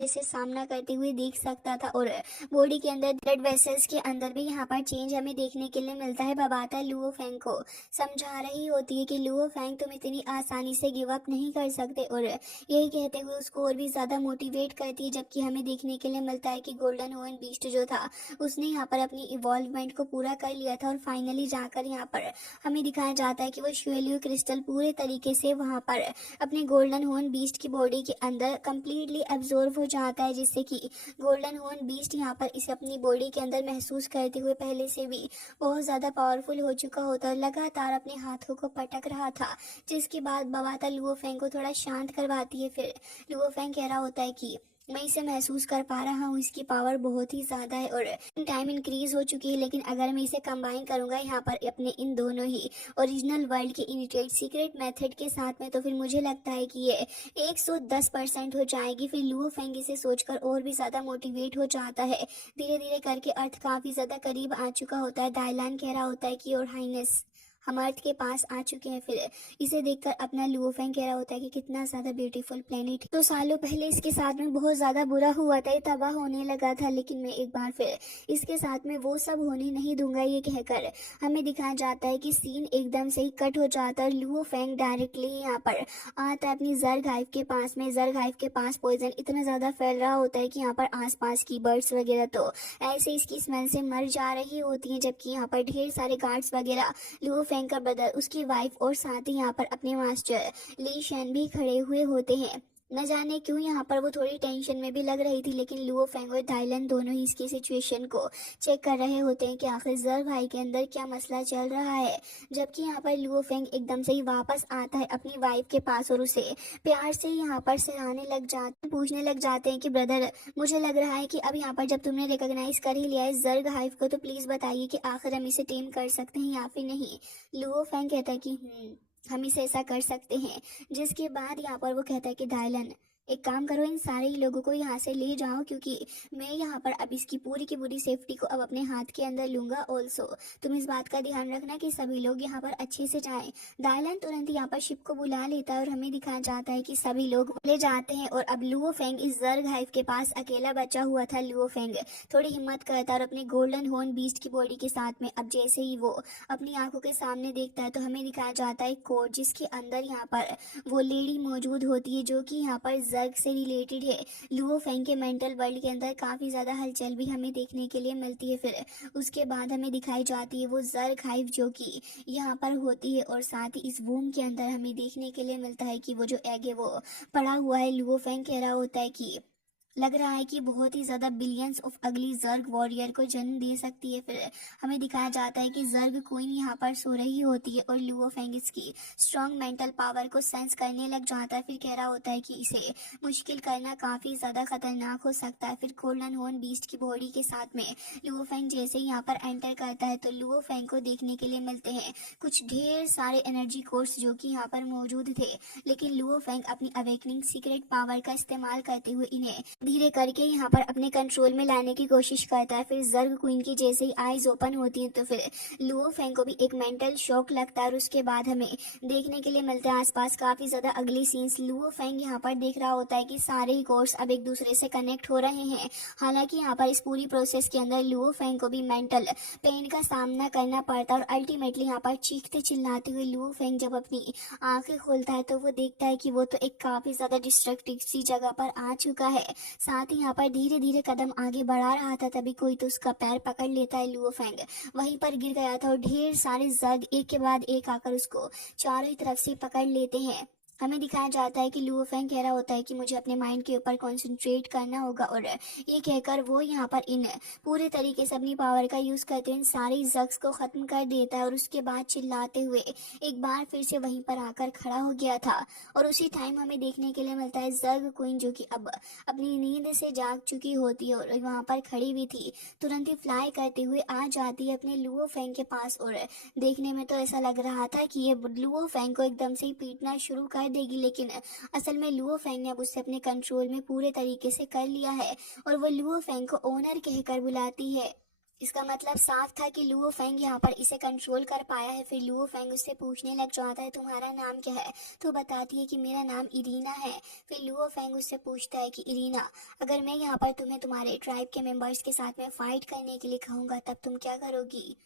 जैसे सामना करते हुए देख सकता था। और बॉडी के अंदर ब्लड वेसल्स के अंदर भी यहाँ पर चेंज हमें देखने के लिए मिलता है। बबाता लुओ फेंग को समझा रही होती है कि लुओ फेंग तुम इतनी आसानी से गिव अप नहीं कर सकते, और यही कहते हुए उसको और भी ज़्यादा मोटिवेट करती है। जबकि हमें देखने के लिए मिलता है कि गोल्डन होवन बीस्ट जो था उसने यहाँ पर अपनी इवॉल्वमेंट को पूरा कर लिया था, और फाइनली जाकर यहाँ पर हमें दिखाया जाता है कि वो श्वेलियो क्रिस्टल पूरे तरीके से वहाँ पर अपने गोल्डन हॉर्न बीस्ट की बॉडी के अंदर कंप्लीटली एब्जॉर्व हो जाता है, जिससे कि गोल्डन हॉर्न बीस्ट यहाँ पर इसे अपनी बॉडी के अंदर महसूस करते हुए पहले से भी बहुत ज़्यादा पावरफुल हो चुका होता है, लगातार अपने हाथों को पटक रहा था। जिसके बाद बवाता लुओ फेंग को थोड़ा शांत करवाती है। फिर लुओ फेंग कह रहा होता है कि मैं इसे महसूस कर पा रहा हूँ, इसकी पावर बहुत ही ज़्यादा है और टाइम इंक्रीज हो चुकी है, लेकिन अगर मैं इसे कंबाइन करूँगा यहाँ पर अपने इन दोनों ही ओरिजिनल वर्ल्ड के इनिटेड सीक्रेट मेथड के साथ में, तो फिर मुझे लगता है कि ये 110% हो जाएगी। फिर लुओ फेंग इसे सोचकर और भी ज़्यादा मोटिवेट हो जाता है। धीरे धीरे करके अर्थ काफ़ी ज़्यादा करीब आ चुका होता है। दाइलान कह रहा होता है कि और हाइनेस हम अर्थ के पास आ चुके हैं। फिर इसे देखकर अपना लुओ फेंग कह रहा होता है कि कितना ज़्यादा ब्यूटीफुल प्लेनेट। तो सालों पहले इसके साथ में बहुत ज़्यादा बुरा हुआ था, ये तबाह होने लगा था, लेकिन मैं एक बार फिर इसके साथ में वो सब होने नहीं दूंगा, ये कहकर हमें दिखाया जाता है कि सीन एकदम से ही कट हो जाता है। लुओ फेंग डायरेक्टली यहाँ पर आता है अपनी जर्ग हाइव के पास में। जर्ग हाइव के पास पॉइजन इतना ज़्यादा फैल रहा होता है कि यहाँ पर आसपास की बर्ड्स वगैरह तो ऐसे इसकी स्मेल से मर जा रही होती हैं, जबकि यहाँ पर ढेर सारे गार्ड्स वगैरह, लुओ फेंग का ब्रदर, उसकी वाइफ और साथ ही यहाँ पर अपने मास्टर ली शैन भी खड़े हुए होते हैं। न जाने क्यों यहाँ पर वो थोड़ी टेंशन में भी लग रही थी, लेकिन लुओ फेंग और थाईलैंड दोनों ही इसकी सिचुएशन को चेक कर रहे होते हैं कि आखिर जर भाई के अंदर क्या मसला चल रहा है। जबकि यहाँ पर लुओ फेंग एकदम से ही वापस आता है अपनी वाइफ के पास और उसे प्यार से यहाँ पर सहलाने लग जाते, पूछने लग जाते हैं कि ब्रदर, मुझे लग रहा है कि अब यहाँ पर जब तुमने रिकॉग्नाइज कर ही लिया है जर्ग हाइव को, तो प्लीज बताइए कि आखिर हम इसे टेम कर सकते हैं या फिर नहीं। लुओ फेंग कहता है कि हम इसे ऐसा कर सकते हैं। जिसके बाद यहाँ पर वो कहता है कि डायलन, एक काम करो, इन सारे ही लोगों को यहाँ से ले जाओ, क्योंकि मैं यहाँ पर अब इसकी पूरी की पूरी सेफ्टी को अब अपने हाथ के अंदर लूंगा। ऑल्सो तुम इस बात का ध्यान रखना कि सभी लोग यहाँ पर अच्छे से जाएं। डायलन तुरंत यहाँ पर शिप को बुला लेता है और हमें दिखाया जाता है कि सभी लोग ले जाते हैं। और अब लुओ फेंग इस जर्ग हाइव के पास अकेला बचा हुआ था। लुओ फेंग थोड़ी हिम्मत करता है और अपने गोल्डन हॉर्न बीस्ट की बॉडी के साथ में अब जैसे ही वो अपनी आंखों के सामने देखता है, तो हमें दिखाया जाता है कोड, जिसके अंदर यहाँ पर वो लेडी मौजूद होती है जो कि यहाँ पर जर्ग से रिलेटेड है। लुओ फेंग के मेंटल वर्ल्ड के अंदर काफ़ी ज़्यादा हलचल भी हमें देखने के लिए मिलती है। फिर उसके बाद हमें दिखाई जाती है वो जर्ग हाइव जो कि यहाँ पर होती है, और साथ ही इस वूम के अंदर हमें देखने के लिए मिलता है कि वो जो एग है वो पड़ा हुआ है। लुओ फेंग कह रहा होता है कि लग रहा है कि बहुत ही ज़्यादा बिलियंस ऑफ अगली जर्ग वॉरियर को जन्म दे सकती है। फिर हमें दिखाया जाता है कि जर्ग क्वीन यहाँ पर सो रही होती है और लुओ फेंग इसकी स्ट्रॉन्ग मेंटल पावर को सेंस करने लग जाता है। फिर कह रहा होता है कि इसे मुश्किल करना काफ़ी ज़्यादा खतरनाक हो सकता है। फिर गोल्डन हॉर्न बीस्ट की बॉडी के साथ में लुओ फेंग जैसे ही यहाँ पर एंटर करता है, तो लुओ फेंग को देखने के लिए मिलते हैं कुछ ढेर सारे एनर्जी कोर्स जो कि यहाँ पर मौजूद थे, लेकिन लुओ फेंग अपनी अवेकनिंग सीक्रेट पावर का इस्तेमाल करते हुए इन्हें धीरे करके यहाँ पर अपने कंट्रोल में लाने की कोशिश करता है। फिर जर्ग क्वीन की जैसे ही आईज ओपन होती हैं, तो फिर लुओ फेंग को भी एक मेंटल शॉक लगता है और उसके बाद हमें देखने के लिए मिलते हैं आसपास काफी ज्यादा अगली सीन्स। लुओ फेंग यहाँ पर देख रहा होता है कि सारे ही कोर्स अब एक दूसरे से कनेक्ट हो रहे हैं। हालांकि यहाँ पर इस पूरी प्रोसेस के अंदर लुओ फेंग को भी मेंटल पेन का सामना करना पड़ता है, और अल्टीमेटली यहाँ पर चीखते चिल्लाते हुए लुओ फेंग जब अपनी आंखें खोलता है, तो वो देखता है कि वो तो एक काफी ज्यादा डिस्ट्रक्टिव सी जगह पर आ चुका है। साथ ही यहाँ पर धीरे धीरे कदम आगे बढ़ा रहा था, तभी कोई तो उसका पैर पकड़ लेता है। लुओ फेंग वहीं पर गिर गया था और ढेर सारे जर्ग एक के बाद एक आकर उसको चारों ही तरफ से पकड़ लेते हैं। हमें दिखाया जाता है कि लुओ फेंग कह रहा होता है कि मुझे अपने माइंड के ऊपर कंसंट्रेट करना होगा, और ये कहकर वो यहाँ पर इन पूरे तरीके से अपनी पावर का यूज करते हुए इन सारे जग्स को खत्म कर देता है, और उसके बाद चिल्लाते हुए एक बार फिर से वहीं पर आकर खड़ा हो गया था। और उसी टाइम हमें देखने के लिए मिलता है जर्ग क्वीन जो कि अब अपनी नींद से जाग चुकी होती है और वहाँ पर खड़ी भी थी, तुरंत ही फ्लाई करते हुए आ जाती है अपने लुओ फेंग के पास। और देखने में तो ऐसा लग रहा था कि ये लुओ फेंग को एकदम से ही पीटना शुरू कर देगी, लेकिन असल में लुओ फेंग ने अब उसे अपने कंट्रोल में पूरे तरीके से कर लिया है, और वो लुओ फेंग को ओनर कहकर बुलाती है। इसका मतलब साफ था कि लुओ फेंग यहाँ पर इसे कंट्रोल कर पाया है। फिर लुओ फेंग उससे पूछने लग जाता है तुम्हारा नाम क्या है। तो बताती है कि मेरा नाम इरीना है। फिर लुओ फेंग उससे पूछता है कि इरीना, अगर मैं यहाँ पर तुम्हें तुम्हारे ट्राइब के मेंबर्स के साथ में फाइट करने के लिए कहूँगा तब तुम क्या करोगी।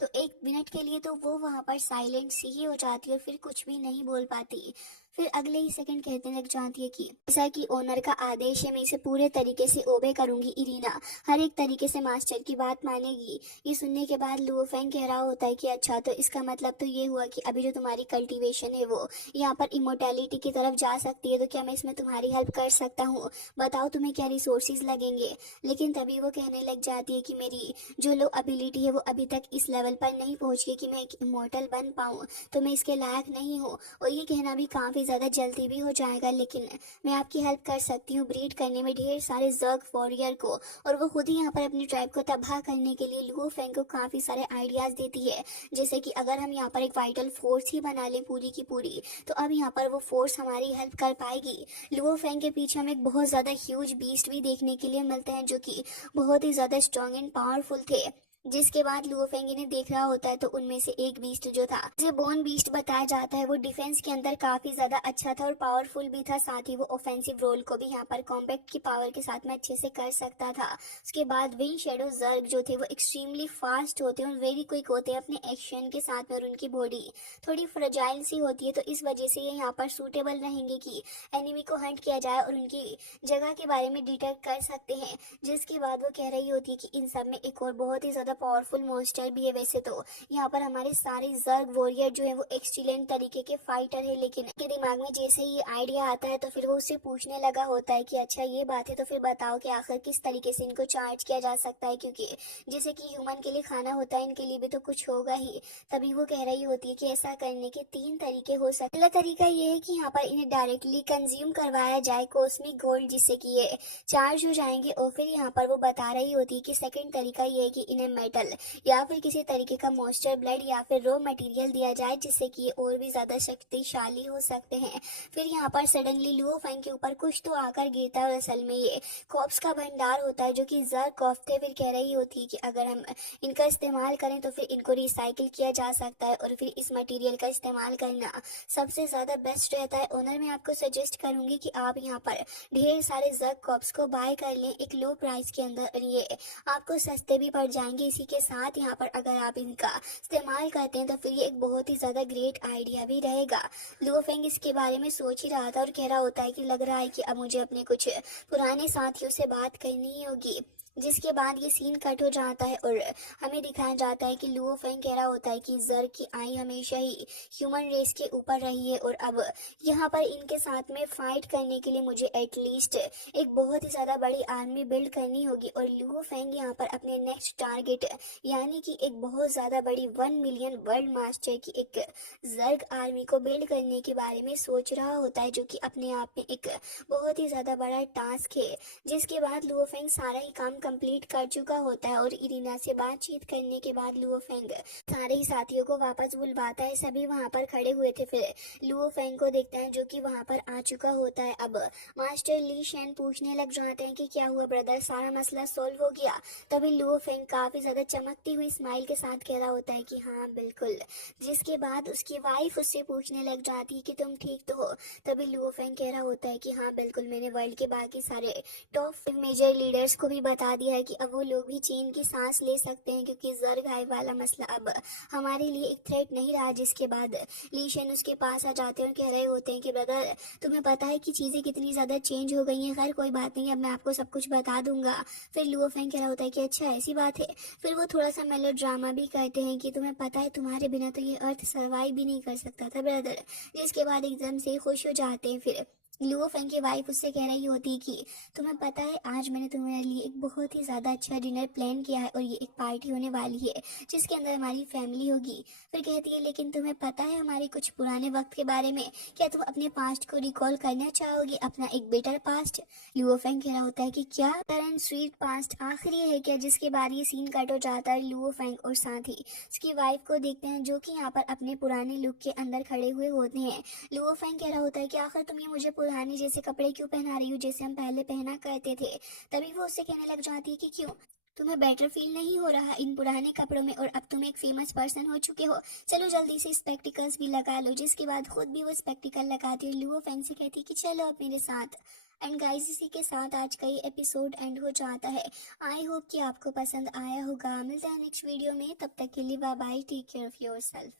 तो एक मिनट के लिए तो वो वहां पर साइलेंट सी ही हो जाती है और फिर कुछ भी नहीं बोल पाती। फिर अगले ही सेकंड कहने लग जाती है कि जैसा कि ओनर का आदेश है मैं इसे पूरे तरीके से ओबे करूंगी इरीना, हर एक तरीके से मास्टर की बात मानेगी। ये सुनने के बाद लुओ फेंग कह रहा होता है कि अच्छा, तो इसका मतलब तो ये हुआ कि अभी जो तुम्हारी कल्टीवेशन है वो यहाँ पर इमोर्टैलिटी की तरफ जा सकती है, तो क्या मैं इसमें तुम्हारी हेल्प कर सकता हूँ, बताओ तुम्हें क्या रिसोर्सेज लगेंगे। लेकिन तभी वो कहने लग जाती है कि मेरी जो लो एबिलिटी है वो अभी तक इस लेवल पर नहीं पहुंची कि मैं एक इमोर्टल बन पाऊँ, तो मैं इसके लायक नहीं हूँ। और ये कहना भी काफ़ी ज़्यादा जल्दी भी हो जाएगा, लेकिन मैं आपकी हेल्प कर सकती हूँ ब्रीड करने में ढेर सारे जर्ग वॉरियर को। और वो खुद ही यहाँ पर अपनी ट्राइब को तबाह करने के लिए लुओ फेंग को काफ़ी सारे आइडियाज़ देती है। जैसे कि अगर हम यहाँ पर एक वाइटल फोर्स ही बना लें पूरी की पूरी, तो अब यहाँ पर वो फोर्स हमारी हेल्प कर पाएगी। लुओ फेंग के पीछे हमें एक बहुत ज़्यादा ह्यूज बीस्ट भी देखने के लिए मिलते हैं जो कि बहुत ही ज़्यादा स्ट्रॉन्ग एंड पावरफुल थे। जिसके बाद लुओ फेंग इन्हें देख रहा होता है, तो उनमें से एक बीस्ट जो था, जिसे बोन बीस्ट बताया जाता है, वो डिफेंस के अंदर काफी ज्यादा अच्छा था और पावरफुल भी था। साथ ही वो ऑफेंसिव रोल को भी यहाँ पर कॉम्पैक्ट की पावर के साथ में अच्छे से कर सकता था। उसके बाद विंग शेडो जर्ग जो थे वो एक्सट्रीमली फास्ट होते हैं और वेरी क्विक होते हैं अपने एक्शन के साथ में, और उनकी बॉडी थोड़ी फ्रजाइल सी होती है, तो इस वजह से ये यहाँ पर सूटेबल रहेंगे कि एनिमी को हंट किया जाए और उनकी जगह के बारे में डिटेक्ट कर सकते हैं। जिसके बाद वो कह रही होती है कि इन सब में एक और बहुत ही ज्यादा पावरफुल मॉन्स्टर भी है। वैसे तो यहाँ पर हमारे सारे जर्ग वॉरियर जो है वो एक्सीलेंट तरीके के फाइटर है, लेकिन के दिमाग में जैसे ही आइडिया आता है तो फिर वो उससे पूछने लगा होता है कि अच्छा ये बात है, तो फिर बताओ कि आखिर किस तरीके से इनको चार्ज किया जा सकता है, क्योंकि जैसे कि ह्यूमन के लिए खाना होता है, इनके लिए भी तो कुछ होगा ही। तभी वो कह रही होती है कि ऐसा करने के 3 तरीके हो सकते हैं। पहला तरीका ये है कि यहाँ पर इन्हें डायरेक्टली कंज्यूम करवाया जाए कॉस्मिक गोल्ड, जिससे कि ये चार्ज हो जाएंगे। और फिर यहाँ पर वो बता रही होती है कि सेकंड तरीका ये है कि इन्हें मेटल या फिर किसी तरीके का मॉइस्चर ब्लड या फिर रॉ मटेरियल दिया जाए, जिससे कि ये और भी ज्यादा शक्तिशाली हो सकते हैं। फिर यहाँ पर सडनली लुओ फेंग के ऊपर कुछ तो आकर गिरता है और असल में ये कॉप्स का भंडार होता है जो कि जर कॉफ्ते। फिर कह रही होती है कि अगर हम इनका इस्तेमाल करें तो फिर इनको रिसाइकिल किया जा सकता है और फिर इस मटेरियल का इस्तेमाल करना सबसे ज्यादा बेस्ट रहता है। ओनर, मैं आपको सजेस्ट करूंगी कि आप यहाँ पर ढेर सारे जग कॉप्स को बाय कर लें एक लो प्राइस के अंदर, और ये आपको सस्ते भी पड़ जाएंगे। इसी के साथ यहाँ पर अगर आप इनका इस्तेमाल करते हैं तो फिर ये एक बहुत ही ज्यादा ग्रेट आइडिया भी रहेगा। लुओ फेंग इसके बारे में सोच ही रहा था और कह रहा होता है कि लग रहा है कि अब मुझे अपने कुछ पुराने साथियों से बात करनी ही होगी। जिसके बाद ये सीन कट हो जाता है और हमें दिखाया जाता है कि लुओ फेंग कह रहा होता है कि जर की आई हमेशा ही ह्यूमन रेस के ऊपर रही है और अब यहाँ पर इनके साथ में फाइट करने के लिए मुझे एटलीस्ट एक बहुत ही ज्यादा बड़ी आर्मी बिल्ड करनी होगी। और लुओ फेंग यहाँ पर अपने नेक्स्ट टारगेट यानी कि एक बहुत ज्यादा बड़ी 1 मिलियन वर्ल्ड मास्टर की एक जर्ग आर्मी को बिल्ड करने के बारे में सोच रहा होता है, जो कि अपने आप में एक बहुत ही ज्यादा बड़ा टास्क है। जिसके बाद लुओ फेंग सारा ही काम कंप्लीट कर चुका होता है और इरीना से बातचीत करने के बाद लुओ फेंग सारे ही साथियों को वापस बुलवाता है। सभी वहां पर खड़े हुए थे। फिर लुओ फेंग को देखता है जो कि वहां पर आ चुका होता है। अब मास्टर ली शेन पूछने लग जाते हैं कि क्या हुआ ब्रदर, सारा मसला सॉल्व हो गया। तभी लुओ फेंग काफी ज्यादा चमकती हुई स्माइल के साथ कह रहा होता है कि हाँ बिल्कुल। जिसके बाद उसकी वाइफ उससे पूछने लग जाती है कि तुम ठीक तो हो। तभी लुओ फेंग कह रहा होता है कि हाँ बिल्कुल, मैंने वर्ल्ड के बाकी सारे टॉप मेजर लीडर्स को भी बता दिया है कि अब वो लोग भी चैन की सांस ले सकते हैं, क्योंकि जर्ग हाई वाला मसला अब हमारे लिए एक थ्रेट नहीं रहा। जिसके बाद ली शेन उसके पास आ जाते हैं और कह रहे होते हैं कि ब्रदर, तुम्हें पता है कि चीजें कितनी ज्यादा चेंज हो गई हैं। खैर कोई बात नहीं, अब मैं आपको सब कुछ बता दूंगा। फिर लुओ फेंग कह रहा होता है कि अच्छा ऐसी बात है। फिर वो थोड़ा सा मेलो ड्रामा भी करते हैं कि तुम्हें पता है तुम्हारे बिना तो ये अर्थ सर्वाइव भी नहीं कर सकता था ब्रदर। जिसके बाद एकदम से खुश हो जाते हैं। फिर लुओ फेंग की वाइफ उससे कह रही होती है कि तुम्हें पता है आज मैंने तुम्हारे लिए एक बहुत ही ज़्यादा अच्छा डिनर प्लान किया है और ये एक पार्टी होने वाली है जिसके अंदर हमारी फैमिली होगी। फिर कहती है लेकिन तुम्हें पता है हमारे कुछ पुराने वक्त के बारे में, क्या तुम अपने पास्ट को रिकॉल करना चाहोगी, अपना एक बेटर पास्ट। लुओ फेंग कह रहा होता है कि क्या एंड स्वीट पास्ट आखिर ये है क्या। जिसके बाद ये सीन कट हो जाता है। लुओ फेंग और साथ ही उसकी वाइफ को देखते हैं जो कि यहाँ पर अपने पुराने लुक के अंदर खड़े हुए होते हैं। लुओ फेंग कह रहा होता है कि आखिर तुम ये मुझे पुराने जैसे कपड़े क्यों पहना रही हो जैसे हम पहले पहना करते थे। तभी वो उससे कहने लग जाती है कि क्यों तुम्हें बेटर फील नहीं हो रहा इन पुराने कपड़ों में, और अब तुम एक फेमस पर्सन हो चुके हो। चलो जल्दी से स्पेक्टिकल्स भी लगा लो। जिसके बाद खुद भी वो स्पेक्टिकल लगाती है। लुओ फैंग से कहती कि चलो अब मेरे साथ। एंड गाइस, इसी के साथ आज का ये एपिसोड एंड हो जाता है। आई होप कि आपको पसंद आया होगा। मिलते हैं नेक्स्ट वीडियो में, तब तक के लिए bye bye, take care of yourself.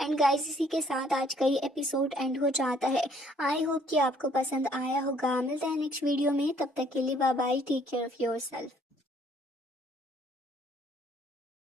And guys, इसी के साथ आज का ये एपिसोड एंड हो जाता है। आई होप कि आपको पसंद आया होगा। मिलते हैं नेक्स्ट वीडियो में, तब तक के लिए bye bye, take care of yourself.